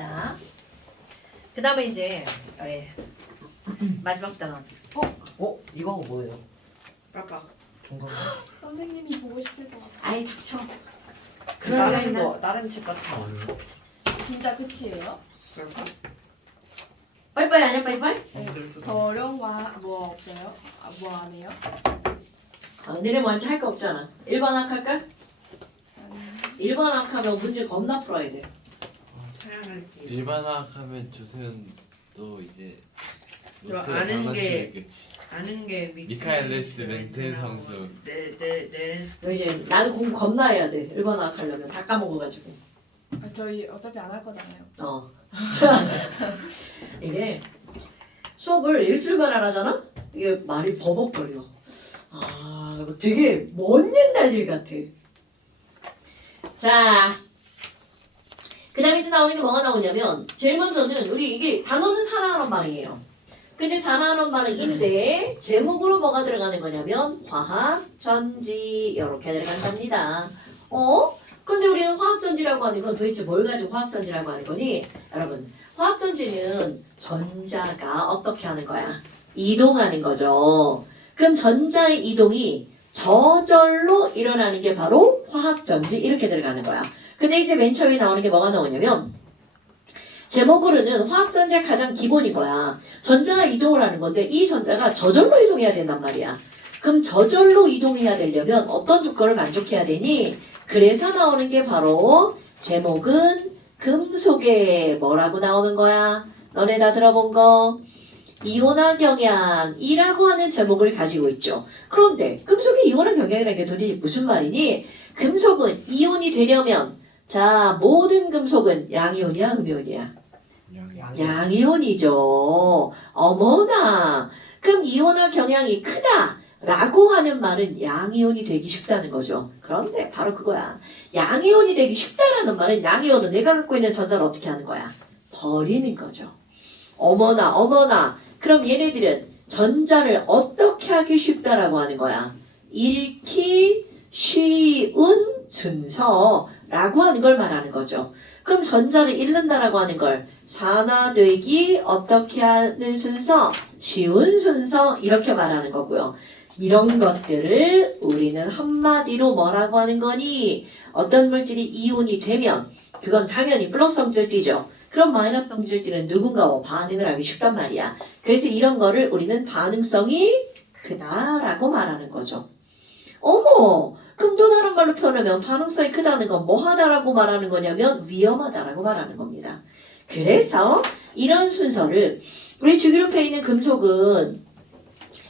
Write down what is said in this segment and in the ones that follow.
자, 그 다음에 이제 마지막 단원. 이거 뭐예요? 깎아. 종강. 선생님이 보고 싶을 것 같아. 아이 닥쳐. 다른 거 다른 책 같아. 진짜 끝이에요? 그럴까? 빠이빠이 아니야 빠이빠이? 더 어려운 거 뭐 없어요? 뭐 안 해요? 너네 먼저 할 거 없잖아. 1번 학 할까? 1번 학 하면 문제 겁나 풀어야 돼. 사양할게. 일반학 하면 조세현도 이제 저 노트 아는 게- 강아지겠지. 아는 게 미카엘레스 멘텐 선수. 네네네. 너 이제 나는 공부 겁나 해야 돼. 1번 학 하려면 다 까먹어가지고. 저희 어차피 안 할 거잖아요. 자, 이게 수업을 일주일만 안 하잖아? 이게 말이 버벅거려. 되게 먼 옛날 일 같아. 자, 그 다음에 이제 나오는 게 뭐가 나오냐면 제일 먼저는 우리 이게 단어는 사랑하는 반응이에요. 근데 사랑하는 반응인데 제목으로 뭐가 들어가는 거냐면 화학 전지 이렇게 들어간답니다. 근데 우리는 화학전지라고 하는 건 도대체 뭘 가지고 화학전지라고 하는 거니? 여러분, 화학전지는 전자가 어떻게 하는 거야? 이동하는 거죠. 그럼 전자의 이동이 저절로 일어나는 게 바로 화학전지 이렇게 들어가는 거야. 근데 이제 맨 처음에 나오는 게 뭐가 나오냐면 제목으로는 화학전지의 가장 기본이 뭐야? 전자가 이동을 하는 건데 이 전자가 저절로 이동해야 된단 말이야. 그럼 저절로 이동해야 되려면 어떤 조건을 만족해야 되니? 그래서 나오는 게 바로 제목은 금속에 뭐라고 나오는 거야? 너네 다 들어본 거? 이온화 경향이라고 하는 제목을 가지고 있죠. 그런데 금속이 이온화 경향이라는 게 도대체 무슨 말이니? 금속은 이온이 되려면 자 모든 금속은 양이온이야 음이온이야? 양이온이죠. 어머나 그럼 이온화 경향이 크다 라고 하는 말은 양이온이 되기 쉽다는 거죠. 그런데 바로 그거야. 양이온이 되기 쉽다라는 말은 양이온은 내가 갖고 있는 전자를 어떻게 하는 거야? 버리는 거죠. 어머나 그럼 얘네들은 전자를 어떻게 하기 쉽다라고 하는 거야? 읽기 쉬운 순서라고 하는 걸 말하는 거죠. 그럼 전자를 잃는다라고 하는 걸 산화되기 어떻게 하는 순서? 쉬운 순서 이렇게 말하는 거고요. 이런 것들을 우리는 한마디로 뭐라고 하는 거니? 어떤 물질이 이온이 되면 그건 당연히 플러스 성질 띠죠. 그럼 마이너스 성질끼리는 누군가와 반응을 하기 쉽단 말이야. 그래서 이런 거를 우리는 반응성이 크다라고 말하는 거죠. 어머! 그럼 또 다른 말로 표현하면 반응성이 크다는 건 뭐 하다라고 말하는 거냐면 위험하다라고 말하는 겁니다. 그래서 이런 순서를 우리 주기롭에 있는 금속은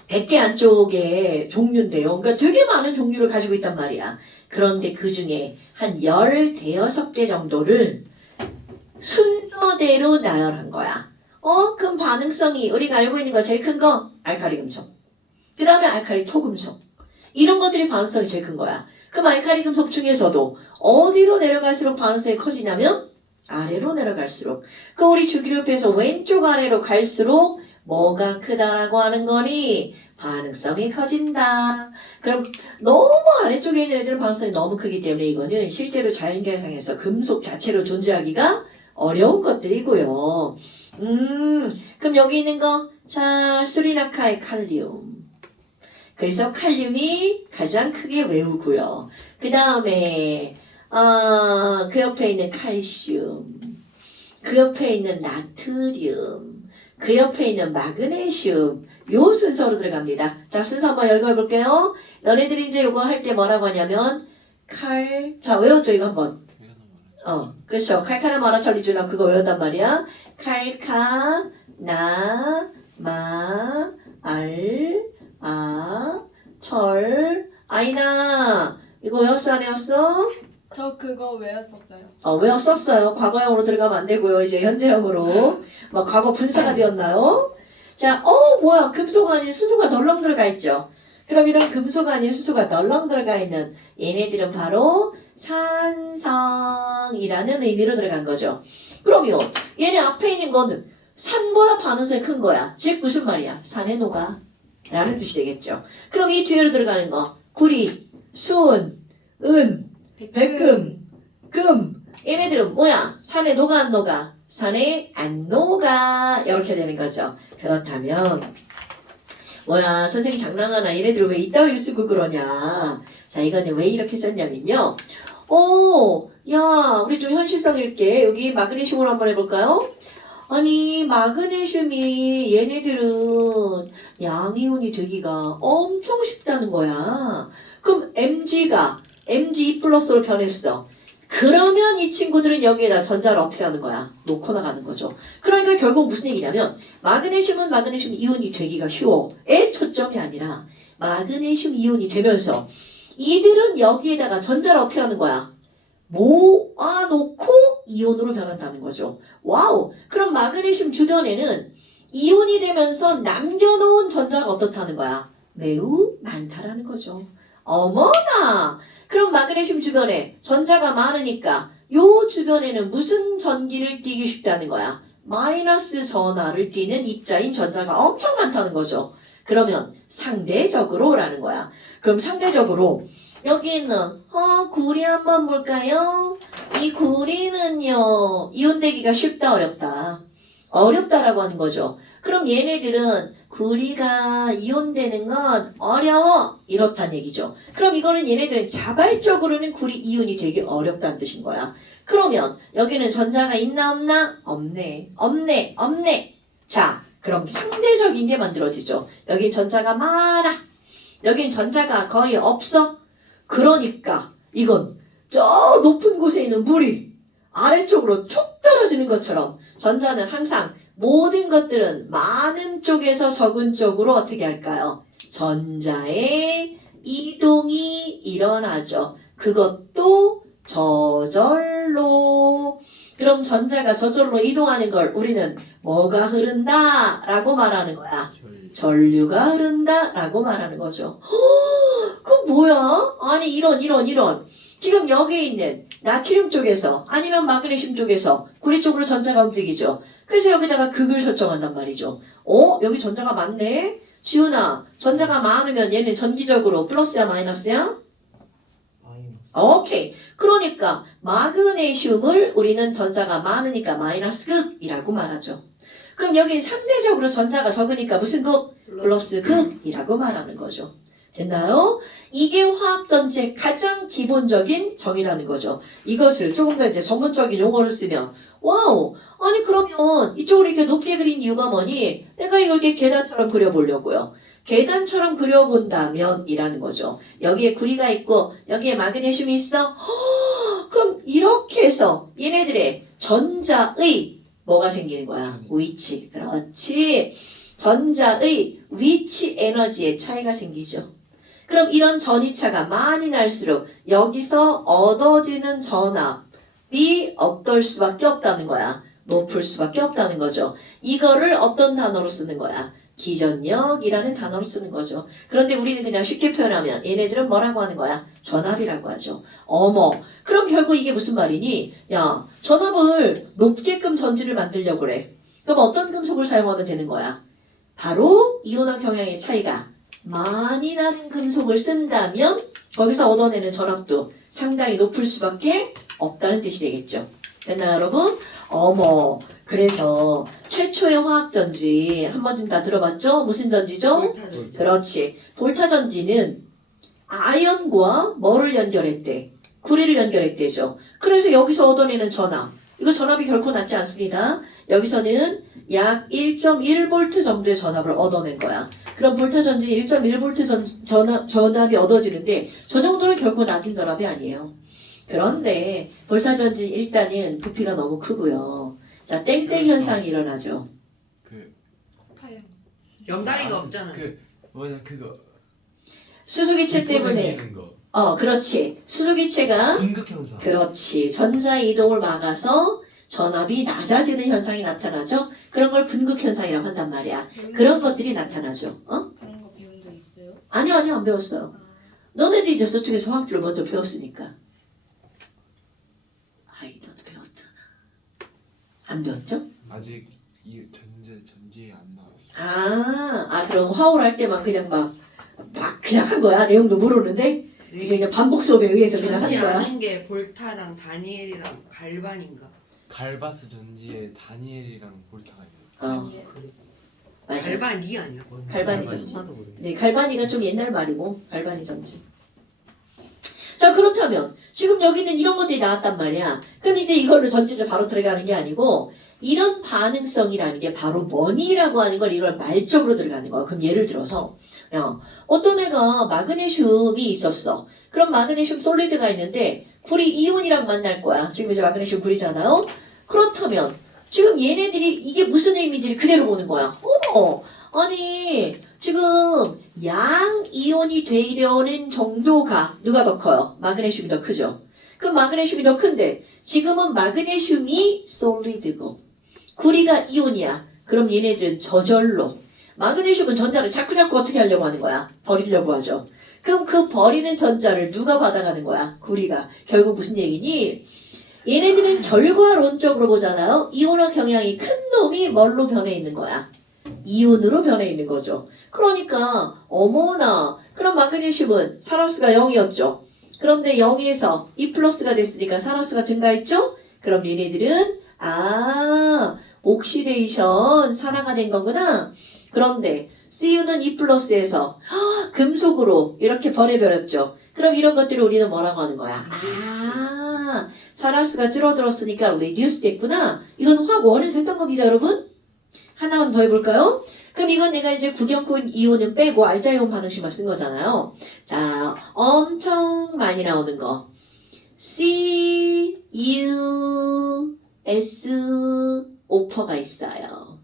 100개 안쪽에 종류인데요. 그러니까 되게 많은 종류를 가지고 있단 말이야. 그런데 그 중에 한 10대여섯 정도를 순서대로 나열한 거야. 그럼 반응성이 우리가 알고 있는 거 제일 큰 거 알칼리 금속. 그 다음에 알칼리 토금속. 이런 것들이 반응성이 제일 큰 거야. 그럼 알칼리 금속 중에서도 어디로 내려갈수록 반응성이 커지냐면 아래로 내려갈수록. 그 우리 주기율표에서 왼쪽 아래로 갈수록 뭐가 크다라고 하는 거니? 반응성이 커진다. 그럼 너무 아래쪽에 있는 애들은 반응성이 너무 크기 때문에 이거는 실제로 자연계상에서 금속 자체로 존재하기가 어려운 것들이고요. 그럼 여기 있는 거, 자, 수리나카의 칼륨. 그래서 칼륨이 가장 크게 외우고요. 그 다음에, 그 옆에 있는 칼슘, 그 옆에 있는 나트륨, 그 옆에 있는 마그네슘, 요 순서로 들어갑니다. 자, 순서 한번 읽어볼게요. 너네들이 이제 요거 할 때 뭐라고 하냐면, 자, 외웠죠, 이거 한번. 그렇죠. 칼카나 마라 천리주나 그거 외웠단 말이야. 칼카 나 마 알 아 철 아이나 이거 외웠어 안 외웠어? 저 그거 외웠었어요. 외웠었어요. 과거형으로 들어가면 안 되고요. 이제 현재형으로 막 과거 분사가 되었나요? 자, 뭐야 금속 아닌 수소가 덜렁 들어가 있죠. 그럼 이런 금속 아닌 수소가 덜렁 들어가 있는 얘네들은 바로 산성이라는 의미로 들어간 거죠. 그러면 얘네 앞에 있는 거는 산보다 반응성이 큰 거야. 즉 무슨 말이야? 산에 녹아 라는 뜻이 되겠죠. 그럼 이 뒤로 들어가는 거 구리, 수은, 은, 백금, 금 얘네들은 뭐야? 산에 녹아 안 녹아? 산에 안 녹아. 이렇게 되는 거죠. 그렇다면 뭐야 선생님 장난하나 얘네들 왜 이따위를 쓰고 그러냐. 자 이거는 왜 이렇게 썼냐면요. 야 우리 좀 현실성 있게 여기 마그네슘으로 한번 해볼까요? 아니 마그네슘이 얘네들은 양이온이 되기가 엄청 쉽다는 거야. 그럼 Mg가 Mg2 플러스로 변했어. 그러면 이 친구들은 여기에다 전자를 어떻게 하는 거야? 놓고 나가는 거죠. 그러니까 결국 무슨 얘기냐면 마그네슘은 마그네슘 이온이 되기가 쉬워에 초점이 아니라 마그네슘 이온이 되면서 이들은 여기에다가 전자를 어떻게 하는 거야? 모아놓고 이온으로 변한다는 거죠. 와우! 그럼 마그네슘 주변에는 이온이 되면서 남겨놓은 전자가 어떻다는 거야? 매우 많다라는 거죠. 어머나! 그럼 마그네슘 주변에 전자가 많으니까 요 주변에는 무슨 전기를 띠기 쉽다는 거야? 마이너스 전하를 띠는 입자인 전자가 엄청 많다는 거죠. 그러면 상대적으로라는 거야. 그럼 상대적으로 여기는 구리 한번 볼까요? 이 구리는요 이온되기가 쉽다 어렵다? 어렵다라고 하는 거죠. 그럼 얘네들은 구리가 이온되는 건 어려워 이렇다는 얘기죠. 그럼 이거는 얘네들은 자발적으로는 구리 이온이 되게 어렵다는 뜻인 거야. 그러면 여기는 전자가 있나 없나? 없네. 자 그럼 상대적인 게 만들어지죠. 여긴 전자가 많아. 여긴 전자가 거의 없어. 그러니까 이건 저 높은 곳에 있는 물이 아래쪽으로 쭉 떨어지는 것처럼 전자는 항상 모든 것들은 많은 쪽에서 적은 쪽으로 어떻게 할까요? 전자의 이동이 일어나죠. 그것도 저절로. 그럼 전자가 저절로 이동하는 걸 우리는 뭐가 흐른다 라고 말하는 거야? 전류가 흐른다 라고 말하는 거죠. 그럼 뭐야? 아니 이런 지금 여기에 있는 나트륨 쪽에서 아니면 마그네슘 쪽에서 구리 쪽으로 전자가 움직이죠. 그래서 여기다가 극을 설정한단 말이죠. 여기 전자가 많네? 지훈아 전자가 많으면 얘는 전기적으로 플러스야 마이너스야? 오케이. 그러니까 마그네슘을 우리는 전자가 많으니까 마이너스 극이라고 말하죠. 그럼 여기 상대적으로 전자가 적으니까 무슨 극? 플러스 극이라고 말하는 거죠. 됐나요? 이게 화학전체의 가장 기본적인 정의라는 거죠. 이것을 조금 더 이제 전문적인 용어를 쓰면 와우! 아니 그러면 이쪽으로 이렇게 높게 그린 이유가 뭐니? 내가 이걸 이렇게 계단처럼 그려보려고요. 계단처럼 그려본다면 이라는 거죠. 여기에 구리가 있고 여기에 마그네슘이 있어? 그럼 이렇게 해서 얘네들의 전자의 뭐가 생기는 거야? 위치. 그렇지. 전자의 위치 에너지의 차이가 생기죠. 그럼 이런 전이차가 많이 날수록 여기서 얻어지는 전압이 어떨 수밖에 없다는 거야. 높을 수밖에 없다는 거죠. 이거를 어떤 단어로 쓰는 거야? 기전력이라는 단어로 쓰는 거죠. 그런데 우리는 그냥 쉽게 표현하면 얘네들은 뭐라고 하는 거야? 전압이라고 하죠. 어머, 그럼 결국 이게 무슨 말이니? 야, 전압을 높게끔 전지를 만들려고 그래. 그럼 어떤 금속을 사용하면 되는 거야? 바로 이온화 경향의 차이가 많이 나는 금속을 쓴다면 거기서 얻어내는 전압도 상당히 높을 수밖에 없다는 뜻이 되겠죠. 됐나요 여러분? 어머, 그래서 최초의 화학전지 한 번쯤 다 들어봤죠? 무슨 전지죠? 그렇지. 볼타전지는 아연과 뭐를 연결했대? 구리를 연결했대죠. 그래서 여기서 얻어내는 전압, 이거 전압이 결코 낮지 않습니다. 여기서는 약 1.1V 정도의 전압을 얻어낸 거야. 그럼 볼타전지 1.1V 전압이 얻어지는데 저 정도는 결코 낮은 전압이 아니에요. 그런데 볼타전지 일단은 부피가 너무 크고요. 자, 땡땡 현상이 일어나죠. 팔. 연다리가 없잖아. 그거 수소기체 때문에 생기는 거. 그렇지. 수소기체가 분극 현상. 그렇지. 전자의 이동을 막아서 전압이 낮아지는 현상이 나타나죠. 그런 걸 분극 현상이라고 한단 말이야. 그런 것들이 나타나죠. 그런 거 배운 적 있어요? 아니요, 안 배웠어요. 너네들 이제 저쪽에서 화학주를 먼저 배웠으니까. 너도 배웠잖아. 안 배웠죠? 아직 이 전지에 안 나왔어. 그럼 화오를 할 때만 그냥 막 그냥 한 거야. 내용도 모르는데 그래서 그냥 반복 수업에 의해서 그냥 전지 한 거야. 아는 게 볼타랑 다니엘이랑 갈반인가? 갈바스 전지에 다니엘이랑 보르타가 있는. 어, 예. 맞아. 갈바니 아니야? 갈바니 갈바니. 전지. 하나도 모르겠네. 네, 갈바니가 좀 옛날 말이고 갈바니 전지. 자, 그렇다면 지금 여기는 이런 것들이 나왔단 말이야. 그럼 이제 이걸로 전지를 바로 들어가는 게 아니고 이런 반응성이라는 게 바로 뭐니라고 하는 걸 이걸 말적으로 들어가는 거야. 그럼 예를 들어서 야, 어떤 애가 마그네슘이 있었어. 그럼 마그네슘 솔리드가 있는데 구리 이온이랑 만날 거야. 지금 이제 마그네슘 구리잖아요. 그렇다면 지금 얘네들이 이게 무슨 의미인지를 그대로 보는 거야. 아니 지금 양 이온이 되려는 정도가 누가 더 커요? 마그네슘이 더 크죠. 그럼 마그네슘이 더 큰데 지금은 마그네슘이 솔리드고 구리가 이온이야. 그럼 얘네들은 저절로 마그네슘은 전자를 자꾸자꾸 어떻게 하려고 하는 거야? 버리려고 하죠. 그럼 그 버리는 전자를 누가 받아가는 거야? 구리가. 결국 무슨 얘기니? 얘네들은 결과론적으로 보잖아요. 이온화 경향이 큰 놈이 뭘로 변해 있는 거야? 이온으로 변해 있는 거죠. 그러니까 어머나 그럼 마그네슘은 산화수가 0이었죠. 그런데 0에서 2 플러스가 됐으니까 산화수가 증가했죠. 그럼 얘네들은 옥시데이션 산화가 된 거구나. 그런데 CU는 2 플러스에서 금속으로 이렇게 변해버렸죠. 그럼 이런 것들을 우리는 뭐라고 하는 거야? 산화수가 줄어들었으니까 reduce 됐구나. 이건 확 원에서 했던 겁니다, 여러분. 하나만 더 해볼까요? 그럼 이건 내가 이제 구경꾼 이온은 빼고 알자이온 반응식만 쓴 거잖아요. 자, 엄청 많이 나오는 거. C, U, S, 오퍼가 있어요.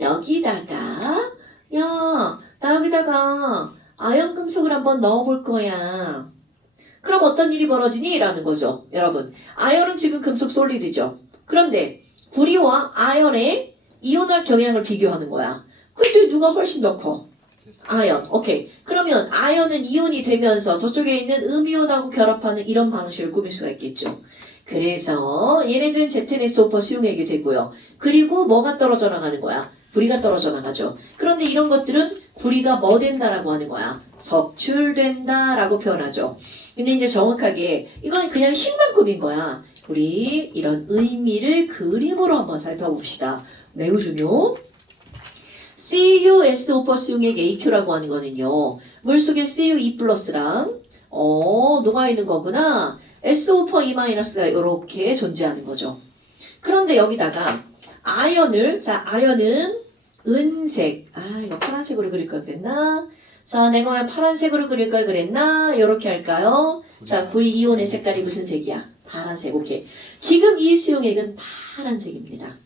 여기다가 야, 나 여기다가 아연 금속을 한번 넣어볼 거야. 그럼 어떤 일이 벌어지니? 라는 거죠. 여러분, 아연은 지금 금속 솔리드죠. 그런데 구리와 아연의 이온화 경향을 비교하는 거야. 그때 누가 훨씬 더 커? 아연. 오케이. 그러면 아연은 이온이 되면서 저쪽에 있는 음이온하고 결합하는 이런 방식을 꾸밀 수가 있겠죠. 그래서 얘네들은 ZnSO4 수용하게 되고요. 그리고 뭐가 떨어져 나가는 거야? 구리가 떨어져 나가죠. 그런데 이런 것들은 구리가 뭐 된다라고 하는 거야? 적출된다라고 표현하죠. 근데 이제 정확하게 이건 그냥 식만 꾸민 거야. 우리 이런 의미를 그림으로 한번 살펴봅시다. 매우 중요. CuSO4 수용액 AQ라고 하는 거는요. 물속에 Cu2 플러스랑 녹아있는 거구나. SO4E-가 이렇게 존재하는 거죠. 그런데 여기다가 아연을, 자, 아연은 은색. 이거 파란색으로 그릴 걸 그랬나? 자, 내가 왜 파란색으로 그릴 걸 그랬나? 이렇게 할까요? 자, 구리 이온의 색깔이 무슨 색이야? 파란색. 오케이. 지금 이 수용액은 파란색입니다.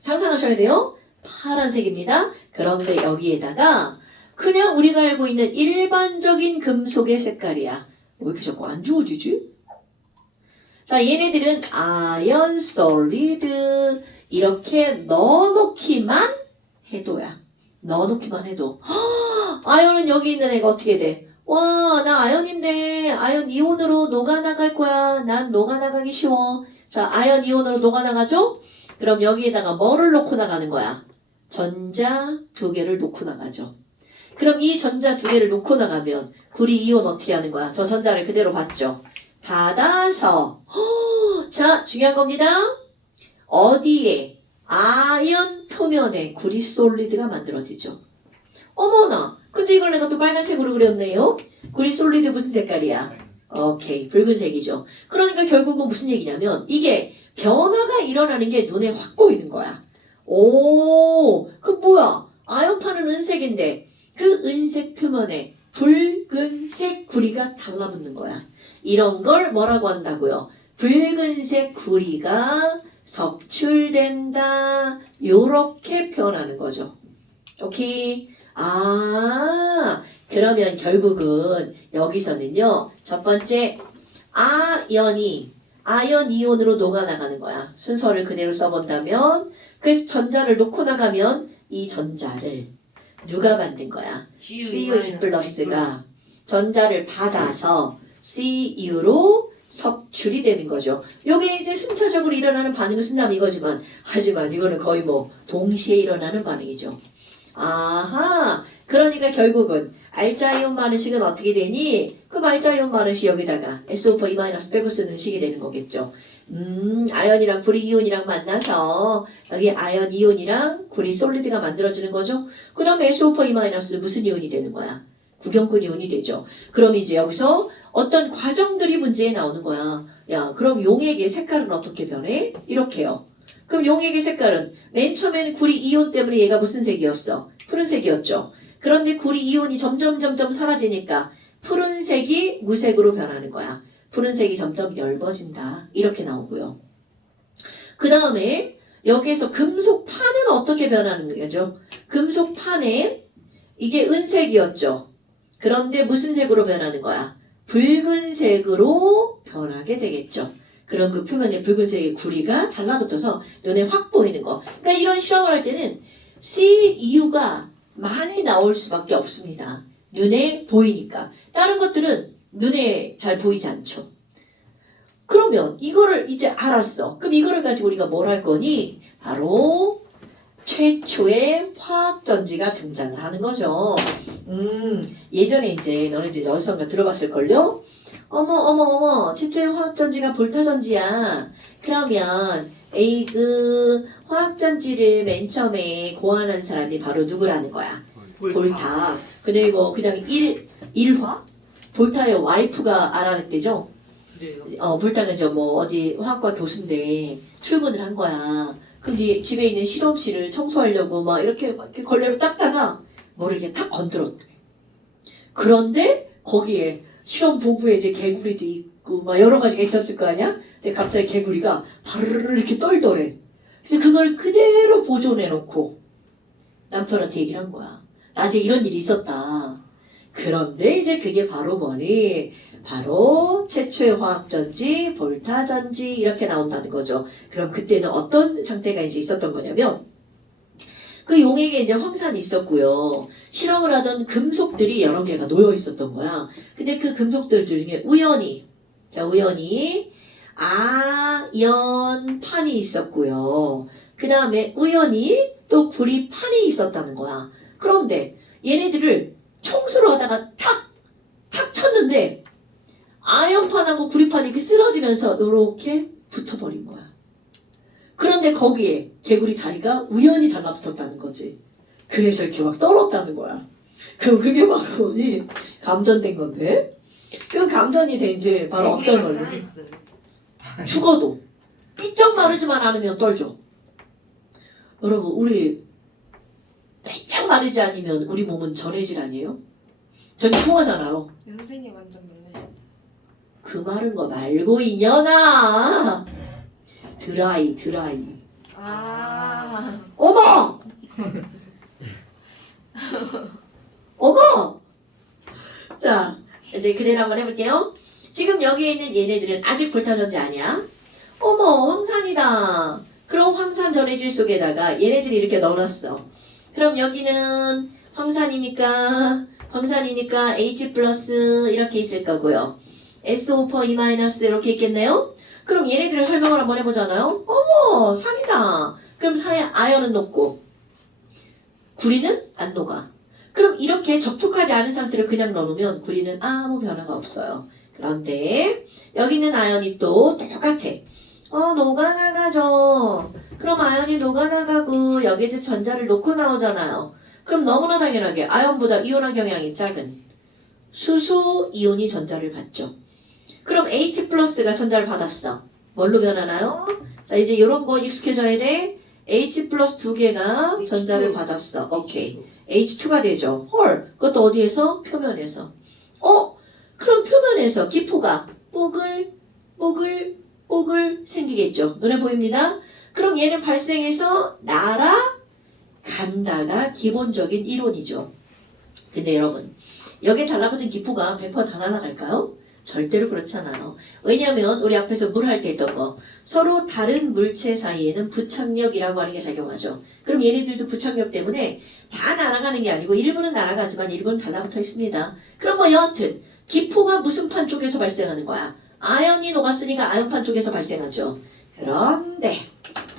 상상하셔야 돼요. 파란색입니다. 그런데 여기에다가 그냥 우리가 알고 있는 일반적인 금속의 색깔이야. 왜 이렇게 자꾸 안 좋아지지? 자, 얘네들은 아연 솔리드 이렇게 넣어놓기만 해도야. 넣어놓기만 해도. 아연은 여기 있는 애가 어떻게 돼? 와, 나 아연인데 아연 이온으로 녹아나갈 거야. 난 녹아나가기 쉬워. 자, 아연 이온으로 녹아나가죠? 그럼 여기에다가 뭐를 놓고 나가는 거야? 전자 2개를 놓고 나가죠. 그럼 이 전자 2개를 놓고 나가면 구리 이온 어떻게 하는 거야? 저 전자를 그대로 받죠. 받아서 자, 중요한 겁니다. 어디에? 아연 표면에 구리 솔리드가 만들어지죠. 어머나, 근데 이걸 내가 또 빨간색으로 그렸네요. 구리 솔리드 무슨 색깔이야? 오케이, 붉은색이죠. 그러니까 결국은 무슨 얘기냐면 이게 변화가 일어나는 게 눈에 확 보이는 거야. 오, 그 뭐야? 아연판은 은색인데 그 은색 표면에 붉은색 구리가 달라붙는 거야. 이런 걸 뭐라고 한다고요? 붉은색 구리가 석출된다. 요렇게 표현하는 거죠. 오케이. 그러면 결국은 여기서는요. 첫 번째 아연 이온으로 녹아나가는 거야. 순서를 그대로 써본다면 그 전자를 놓고 나가면 이 전자를 누가 만든 거야? CU2 플러스가 전자를 받아서 CU로 석출이 되는 거죠. 요게 이제 순차적으로 일어나는 반응을 쓴다면 이거지만 하지만 이거는 거의 뭐 동시에 일어나는 반응이죠. 아하, 그러니까 결국은 알자이온 반응식은 어떻게 되니? 그 알자이온 반응식 여기다가 SO4E- 빼고 쓰는 식이 되는 거겠죠. 아연이랑 구리 이온이랑 만나서 여기 아연 이온이랑 구리 솔리드가 만들어지는 거죠. 그 다음에 SO4E- 무슨 이온이 되는 거야? 구경꾼 이온이 되죠. 그럼 이제 여기서 어떤 과정들이 문제에 나오는 거야. 야, 그럼 용액의 색깔은 어떻게 변해? 이렇게요. 그럼 용액의 색깔은 맨 처음에는 구리 이온 때문에 얘가 무슨 색이었어? 푸른색이었죠. 그런데 구리 이온이 점점 사라지니까 푸른색이 무색으로 변하는 거야. 푸른색이 점점 엷어진다. 이렇게 나오고요. 그 다음에 여기에서 금속판은 어떻게 변하는 거죠? 금속판에 이게 은색이었죠. 그런데 무슨 색으로 변하는 거야? 붉은색으로 변하게 되겠죠. 그럼 그 표면에 붉은색의 구리가 달라붙어서 눈에 확 보이는 거. 그러니까 이런 실험을 할 때는 CEU가 많이 나올 수밖에 없습니다. 눈에 보이니까. 다른 것들은 눈에 잘 보이지 않죠. 그러면 이거를 이제 알았어. 그럼 이거를 가지고 우리가 뭘 할 거니? 바로 최초의 화학전지가 등장을 하는 거죠. 예전에 이제 너네들 어디선가 들어봤을걸요? 어머 최초의 화학전지가 볼타전지야. 그러면 그 화학전지를 맨 처음에 고안한 사람이 바로 누구라는 거야? 볼타. 근데 이거 그냥 일화? 볼타의 와이프가 알아냈대죠. 그래요? 볼타는 어디 화학과 교수인데 출근을 한 거야. 근데 집에 있는 실험실을 청소하려고 막 이렇게 걸레로 닦다가 모르게 탁 건드렸대. 그런데 거기에 실험 도구에 이제 개구리도 있고 막 여러 가지가 있었을 거 아니야? 근데 갑자기 개구리가 바르르 이렇게 떨더래. 그래서 그걸 그대로 보존해 놓고 남편한테 얘기를 한 거야. 낮에 이런 일이 있었다. 그런데 이제 그게 바로 뭐니? 바로 최초의 화학전지, 볼타전지 이렇게 나온다는 거죠. 그럼 그때는 어떤 상태가 이제 있었던 거냐면 그 용액에 이제 황산이 있었고요. 실험을 하던 금속들이 여러 개가 놓여 있었던 거야. 근데 그 금속들 중에 우연히 아연판이 있었고요. 그 다음에 우연히 또 구리판이 있었다는 거야. 그런데 얘네들을 청소를 하다가 탁 쳤는데 아연판하고 구리판이 이렇게 쓰러지면서 이렇게 붙어버린 거야. 그런데 거기에 개구리 다리가 우연히 달라붙었다는 거지. 그래서 이렇게 막 떨었다는 거야. 그럼 그게 바로 이 감전된 건데, 그 감전이 된 게 바로 어떤 개구리가 원리? 살아있어요. 죽어도 삐쩍 마르지만 않으면 떨죠. 여러분, 우리 삐쩍 마르지 않으면 우리 몸은 전해질 아니에요? 전이 통하잖아요. 선생님 완전 놀라셨다. 그 마른 거 말고 이년아. 드라이. 아. 어머! 어머! 자, 이제 그대로 한번 해볼게요. 지금 여기에 있는 얘네들은 아직 볼타전지 아니야. 어머, 황산이다. 그럼 황산 전해질 속에다가 얘네들이 이렇게 넣어놨어. 그럼 여기는 황산이니까 H 플러스 이렇게 있을 거고요. SO4E- 이렇게 있겠네요. 그럼 얘네들을 설명을 한번 해보잖아요. 어머, 산이다. 그럼 산에 아연은 녹고 구리는 안 녹아. 그럼 이렇게 접촉하지 않은 상태를 그냥 넣어놓으면 구리는 아무 변화가 없어요. 그런데 여기 있는 아연이 또 똑같아. 녹아나가죠. 그럼 아연이 녹아나가고 여기에 전자를 놓고 나오잖아요. 그럼 너무나 당연하게 아연보다 이온화 경향이 작은 수소 이온이 전자를 받죠. 그럼 H 플러스가 전자를 받았어. 뭘로 변하나요? 자, 이제 이런 거 익숙해져야 돼. H 플러스 두 개가 H2. 전자를 받았어. 오케이. H2가 되죠. 헐, 그것도 어디에서? 표면에서. 그럼 표면에서 기포가 뽀글 생기겠죠. 눈에 보입니다. 그럼 얘는 발생해서 날아간다가 기본적인 이론이죠. 근데 여러분, 여기에 달라붙은 기포가 100%다 날아갈까요? 절대로 그렇지 않아요. 왜냐하면 우리 앞에서 물 할 때 했던 거 서로 다른 물체 사이에는 부착력이라고 하는 게 작용하죠. 그럼 얘네들도 부착력 때문에 다 날아가는 게 아니고 일부는 날아가지만 일부는 달라붙어 있습니다. 그럼 뭐 여하튼 기포가 무슨 판 쪽에서 발생하는 거야? 아연이 녹았으니까 아연판 쪽에서 발생하죠. 그런데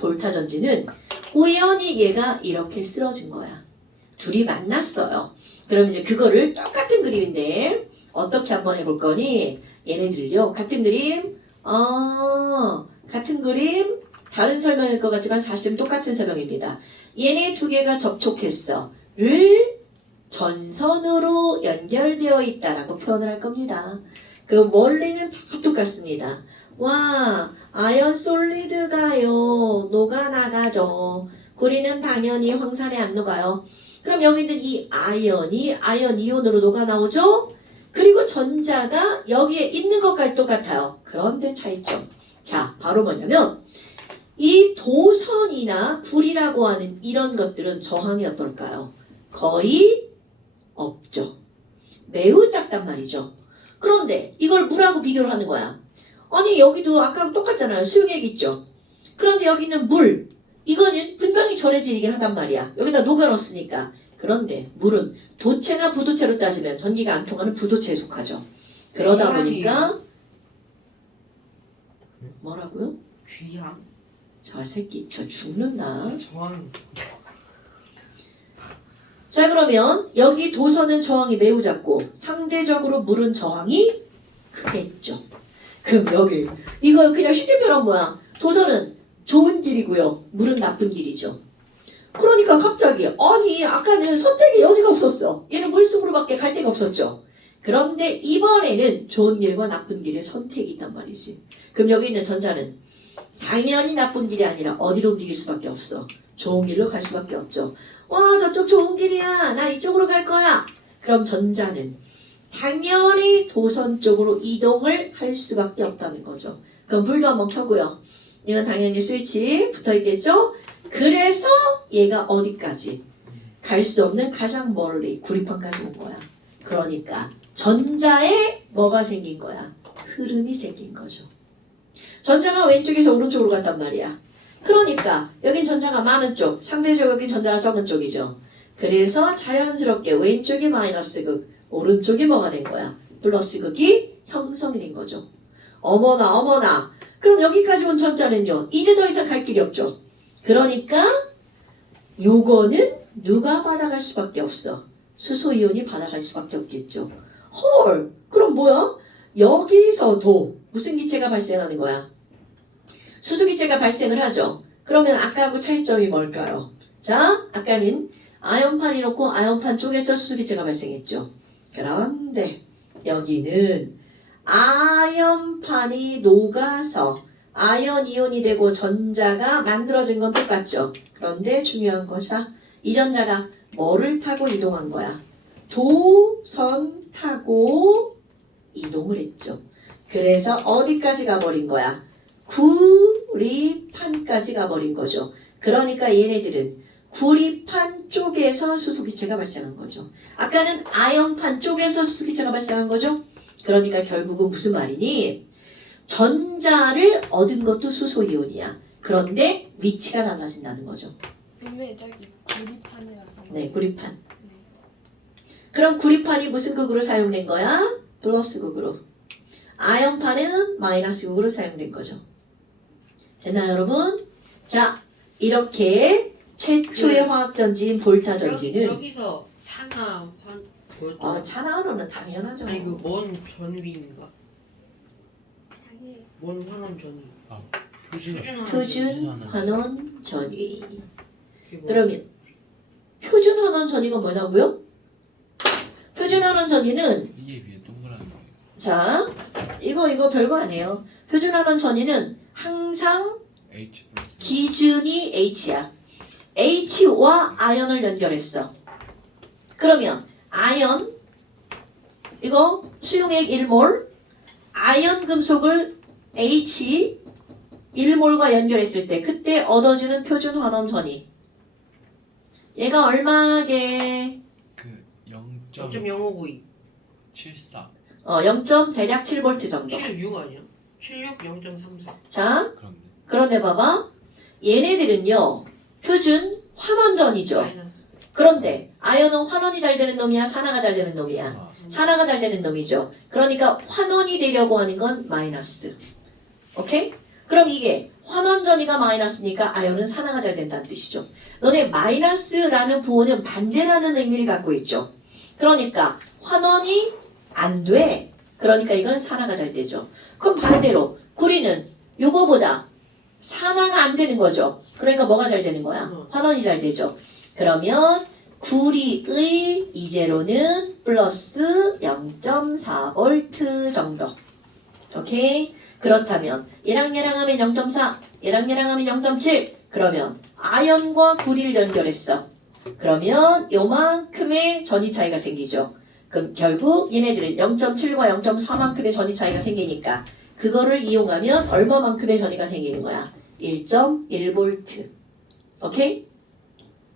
볼타전지는 우연히 얘가 이렇게 쓰러진 거야. 둘이 만났어요. 그럼 이제 그거를 똑같은 그림인데 어떻게 한번 해볼 거니? 얘네들요. 같은 그림. 같은 그림, 다른 설명일 것 같지만 사실은 똑같은 설명입니다. 얘네 두 개가 접촉했어. 를 전선으로 연결되어 있다라고 표현을 할 겁니다. 그 원리는 다 똑같습니다. 와, 아연 솔리드가요. 녹아나가죠. 구리는 당연히 황산에 안 녹아요. 그럼 여기 있는 이 아연이 아연 이온으로 녹아나오죠? 그리고 전자가 여기에 있는 것까지 똑같아요. 그런데 차이점. 자, 바로 뭐냐면 이 도선이나 구리라고 하는 이런 것들은 저항이 어떨까요? 거의 없죠. 매우 작단 말이죠. 그런데 이걸 물하고 비교를 하는 거야. 아니 여기도 아까랑 똑같잖아요. 수용액 있죠. 그런데 여기는 물. 이거는 분명히 전해지긴 하단 말이야. 여기다 녹아 넣었으니까. 그런데 물은 도체나 부도체로 따지면 전기가 안 통하는 부도체에 속하죠. 그러다 보니까 뭐라고요? 귀향? 저 새끼 저 죽는다. 저항. 자 그러면 여기 도선은 저항이 매우 작고 상대적으로 물은 저항이 크겠죠. 그럼 여기 이거 그냥 쉽게 표현한 뭐야? 도선은 좋은 길이고요. 물은 나쁜 길이죠. 그러니까 갑자기 아니 아까는 선택의 여지가 없었어. 얘는 물속으로밖에 갈 데가 없었죠. 그런데 이번에는 좋은 길과 나쁜 길의 선택이 있단 말이지. 그럼 여기 있는 전자는 당연히 나쁜 길이 아니라 어디로 움직일 수밖에 없어. 좋은 길로 갈 수밖에 없죠. 와 저쪽 좋은 길이야. 나 이쪽으로 갈 거야. 그럼 전자는 당연히 도선 쪽으로 이동을 할 수밖에 없다는 거죠. 그럼 물도 한번 켜고요. 이건 당연히 스위치 붙어 있겠죠? 그래서 얘가 어디까지? 갈 수 없는 가장 멀리 구리판까지 온 거야. 그러니까 전자에 뭐가 생긴 거야? 흐름이 생긴 거죠. 전자가 왼쪽에서 오른쪽으로 갔단 말이야. 그러니까 여긴 전자가 많은 쪽, 상대적으로 여긴 전자가 적은 쪽이죠. 그래서 자연스럽게 왼쪽이 마이너스 극, 오른쪽이 뭐가 된 거야? 플러스 극이 형성이 된 거죠. 어머나 어머나. 그럼 여기까지 온 전자는요. 이제 더 이상 갈 길이 없죠. 그러니까 요거는 누가 받아갈 수밖에 없어. 수소이온이 받아갈 수밖에 없겠죠. 헐. 그럼 뭐야? 여기서도 무슨 기체가 발생하는 거야? 수소기체가 발생을 하죠. 그러면 아까하고 차이점이 뭘까요? 자, 아까는 아연판이 놓고 아연판 쪽에서 수소기체가 발생했죠. 그런데 여기는 아연판이 녹아서 아연 이온이 되고 전자가 만들어진 건 똑같죠. 그런데 중요한 것이야. 이 전자가 뭐를 타고 이동한 거야? 도선 타고 이동을 했죠. 그래서 어디까지 가버린 거야? 구리판까지 가버린 거죠. 그러니까 얘네들은 구리판 쪽에서 수소기체가 발생한 거죠. 아까는 아연판 쪽에서 수소기체가 발생한 거죠. 그러니까 결국은 무슨 말이니? 전자를 얻은 것도 수소이온이야. 그런데 위치가 달라진다는 거죠. 근데 저기 구리판이라서. 네, 구리판. 그럼 구리판이 무슨 극으로 사용된 거야? 플러스 극으로. 아연판은 마이너스 극으로 사용된 거죠. 됐나요, 여러분? 자, 이렇게 최초의 화학전지인 볼타전지는 여기서 산화 환 산화로는 당연하죠. 아니 그뭔 전위인가? 자기 뭔 환원 전위? 표준 표준 환원 전위. 그게 뭐야? 그러면 표준 환원 전위가 뭐냐고요? 표준 환원 전위는 이게 위에 동그라미. 자, 이거 별거 아니에요. 표준 환원 전위는 항상 H 플러스. 기준이 H야. H와 아연을 연결했어. 그러면 아연 이거 수용액 1몰 아연 금속을 H 1몰과 연결했을 때 그때 얻어지는 표준 환원 전위. 얘가 얼마게? 그 0.0592 0.74 0. 대략 7V 정도. 76 아니야? 76 0.34 자, 그런데 그런데 봐봐. 얘네들은요. 표준 환원전이죠. 마이너스. 그런데 아연은 환원이 잘 되는 놈이야? 산화가 잘 되는 놈이야? 아, 산화가 잘 되는 놈이죠. 그러니까 환원이 되려고 하는 건 마이너스. 오케이? 그럼 이게 환원전이가 마이너스니까 아연은 산화가 잘 된다는 뜻이죠. 너네 마이너스라는 부호는 반대라는 의미를 갖고 있죠. 그러니까 환원이 안 돼. 그러니까 이건 산화가 잘 되죠. 그럼 반대로 구리는 요거보다 산화가 안 되는 거죠. 그러니까 뭐가 잘 되는 거야? 환원이 잘 되죠. 그러면 구리의 이제로는 플러스 0.4V 정도. 오케이? 그렇다면 얘랑 얘랑 하면 0.4, 얘랑 얘랑 하면 0.7. 그러면 아연과 구리를 연결했어. 그러면 요만큼의 전위 차이가 생기죠. 그럼 결국 얘네들은 0.7과 0.4만큼의 전위 차이가 생기니까 그거를 이용하면 얼마만큼의 전위가 생기는 거야? 1.1V. 오케이?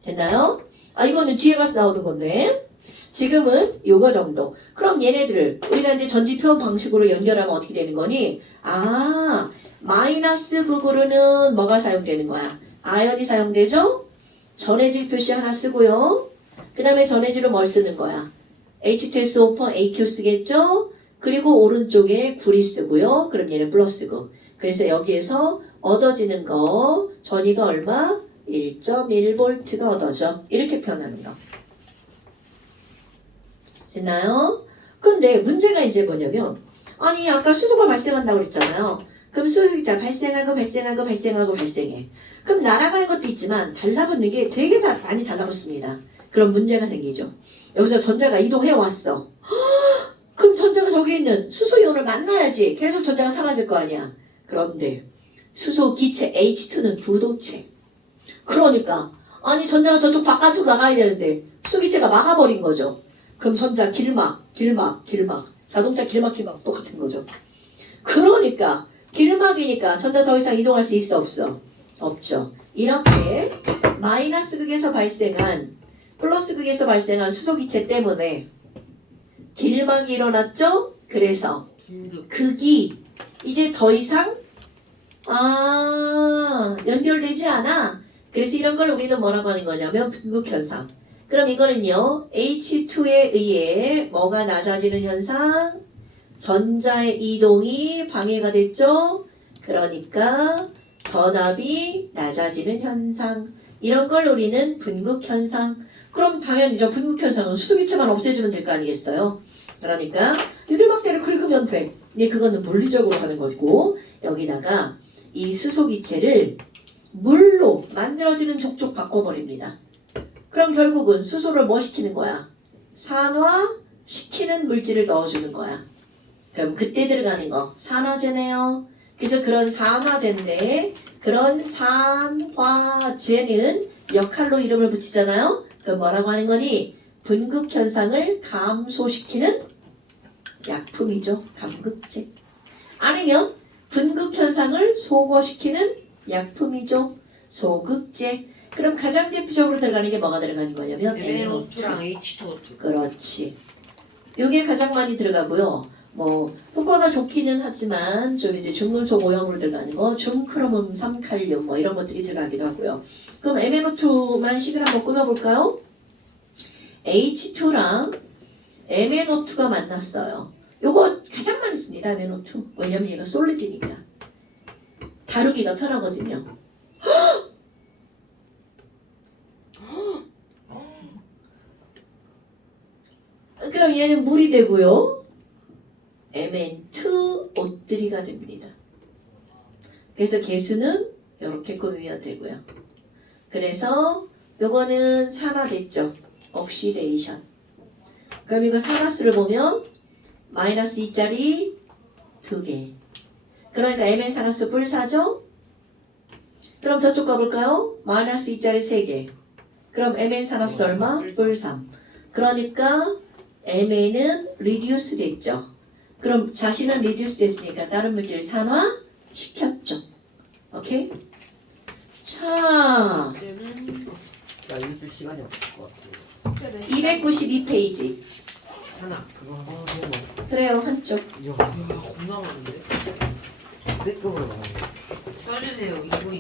됐나요? 아, 이거는 뒤에 가서 나오는 건데 지금은 요거 정도. 그럼 얘네들을 우리가 이제 전지 표현 방식으로 연결하면 어떻게 되는 거니? 아, 마이너스 극으로는 뭐가 사용되는 거야? 아연이 사용되죠? 전해질 표시 하나 쓰고요. 그 다음에 전해질로 뭘 쓰는 거야? H2SO4 AQ 쓰겠죠? 그리고 오른쪽에 구리 쓰고요. 그럼 얘는 플러스고. 그래서 여기에서 얻어지는 거 전위가 얼마? 1.1V가 얻어져. 이렇게 표현하는 거. 됐나요? 근데 문제가 이제 뭐냐면 아니 아까 수소가 발생한다고 그랬잖아요. 그럼 수소가 발생하고 발생해. 그럼 날아가는 것도 있지만 달라붙는 게 되게 많이 달라붙습니다. 그럼 문제가 생기죠. 여기서 전자가 이동해 왔어. 그럼 전자가 저기 있는 수소 이온을 만나야지 계속 전자가 사라질 거 아니야. 그런데 수소 기체 H2는 부도체. 그러니까 아니 전자가 저쪽 바깥으로 나가야 되는데 수기체가 막아버린 거죠. 그럼 전자 길막 자동차 길막 똑같은 거죠. 그러니까 길막이니까 전자 더 이상 이동할 수 있어 없어? 없죠. 이렇게 마이너스 극에서 발생한 플러스 극에서 발생한 수소기체 때문에 길막이 일어났죠. 그래서 긴급. 극이 이제 더 이상 연결되지 않아. 그래서 이런 걸 우리는 뭐라고 하는 거냐면 분극현상. 그럼 이거는요 H2에 의해 뭐가 낮아지는 현상? 전자의 이동이 방해가 됐죠. 그러니까 전압이 낮아지는 현상. 이런 걸 우리는 분극현상. 그럼 당연히죠. 분극현상은 수소기체만 없애주면 될 거 아니겠어요? 그러니까 유리막대를 긁으면 돼. 근데 그거는 물리적으로 하는 거고 여기다가 이 수소기체를 물로 만들어지는 족족 바꿔버립니다. 그럼 결국은 수소를 뭐 시키는 거야? 산화시키는 물질을 넣어주는 거야. 그럼 그때 들어가는 거 산화제네요. 그래서 그런 산화제인데 그런 산화제는 역할로 이름을 붙이잖아요. 그럼 뭐라고 하는 거니? 분극현상을 감소시키는 약품이죠. 감극제. 아니면 분극현상을 소거시키는 약품이죠. 소극제. 그럼 가장 대표적으로 들어가는 게 뭐가 들어가는 거냐면 MnO2랑 H2O2. 그렇지. 이게 가장 많이 들어가고요. 뭐 효과가 좋기는 하지만 좀 이제 중금속 오염으로 들어가는 거, 중크로뮴 3칼륨 뭐 이런 것들이 들어가기도 하고요. 그럼 MnO2만 식을 한번 꾸며볼까요? H2랑 MnO2가 만났어요. 요거 가장 많이 씁니다. MnO2. 왜냐면 얘가 솔리드니까 다루기가 편하거든요. 그럼 얘는 물이 되고요. Mn2O3가 됩니다. 그래서 개수는 이렇게 꾸미면 되고요. 그래서 요거는 산화됐죠. 옥시데이션. 그럼 이거 산화수를 보면 마이너스 2짜리 2개. 그러니까 Mn 산화수 뿔4죠? 그럼 저쪽 가볼까요? 마이너스 2짜리 3개. 그럼 Mn 산화수 얼마? 뿔 3. 그러니까 Mn은 리듀스 됐죠. 그럼 자신은 리듀스 됐으니까 다른 물질을 산화시켰죠. 오케이? 자, 그때는 나 읽을 시간이 없을 것 같아. 292페이지. 하나. 그거 너무 그래요, 한쪽. 이거 겁나 많은데. B급으로 나오네. 써주세요. 이거